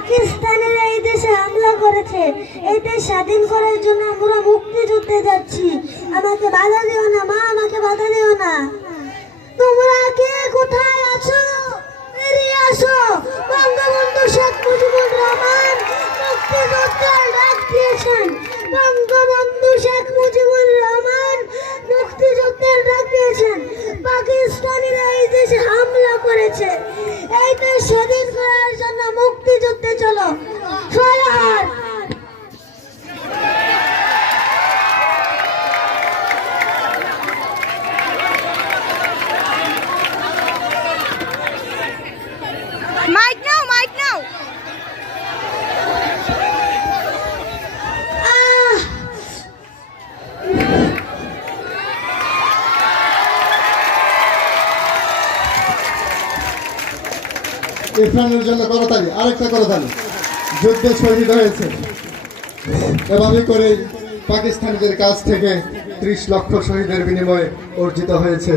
পাকিস্তানিরা এই দেশে হামলা করেছে। এই দেশ স্বাধীন করার জন্য আমরা মুক্তিযুদ্ধে যাচ্ছি। আমাকে বাধা দিও না মা, আমাকে বাধা দিও না। তোমরা কে কোথায় আছো? বেরিয়ে আসো। বঙ্গবন্ধু শেখ মুজিবুর রহমান মুক্তিযুদ্ধের ডাক দিয়েছেন। বঙ্গবন্ধু শেখ মুজিবুর রহমান মুক্তিযুদ্ধের ডাক দিয়েছেন। পাকিস্তানিরা এই দেশে হামলা করেছে। এই দেশ স্বাধীন করার জন্য মুক্তিযুদ্ধে চলো। সয়ার মাইক নাও, মাইক নাও। ইরফানের জন্য করতালি, আরেকটা করতালি। যুদ্ধে শহীদ হয়েছে। এভাবে করে পাকিস্তানিদের কাছ থেকে 30 লক্ষ শহীদের বিনিময়ে অর্জিত হয়েছে